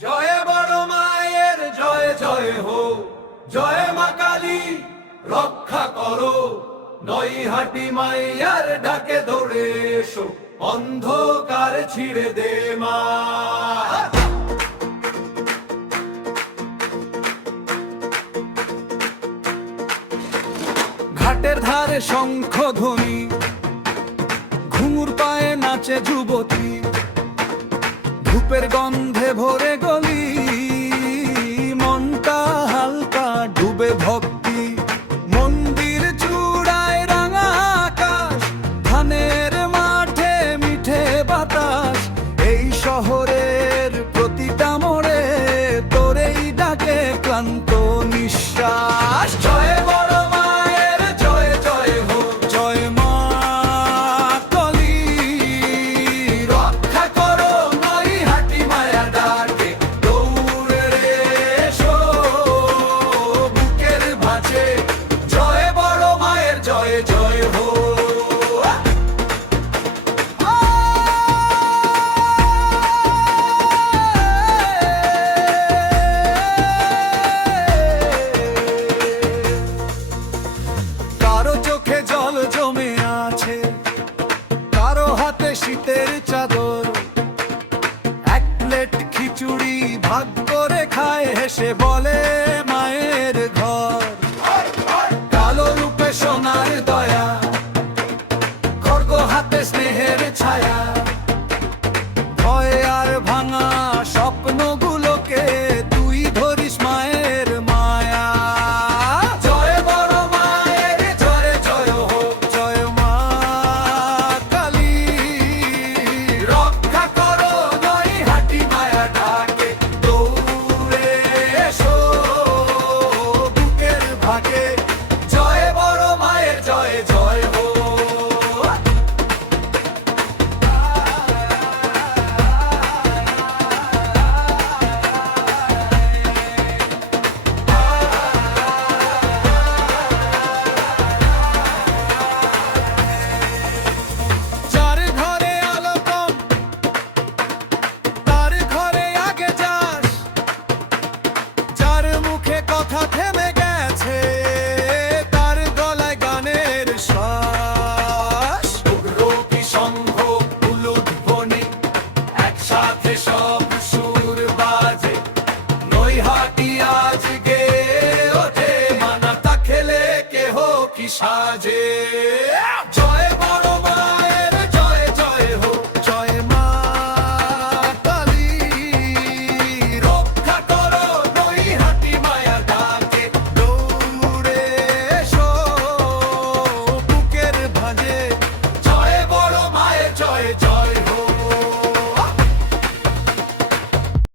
জয় বড় মায়ের জয় জয় হো, জয় মা কালী রক্ষা করো, নৈহাটি মাইয়ার ডাকে দৌড়ে এসো, অন্ধকার ছিঁড়ে দে মা। ঘাটের ধারে শঙ্খ ধ্বনি, ঘুঙুর পায়ে নাচে যুবতী, ধূপের গন্ধে ভরে গলি, মনটা হালকা ডুবে ভক্তি। মন্দির চূড়ায় রাঙা আকাশ, ধানের মাঠে মিঠে বাতাস, এই শহরের প্রতিটা মোড়ে তোরেই ডাকে ক্লান্ত নিঃশ্বাস। জয় বড় মায়ের জয় জয় হো, জয় মা কালী রক্ষা করো, নৈহাটি মায়া ডাকে দৌড়ে এসো বুকের ভাঁজে। জয় বড় মায়ের জয় জয় হো। কারো চোখে জল জমে আছে, কারো হাতে শীতের চাদর, এক প্লেট খিচুড়ি ভাগ করে খায় হেসে বলে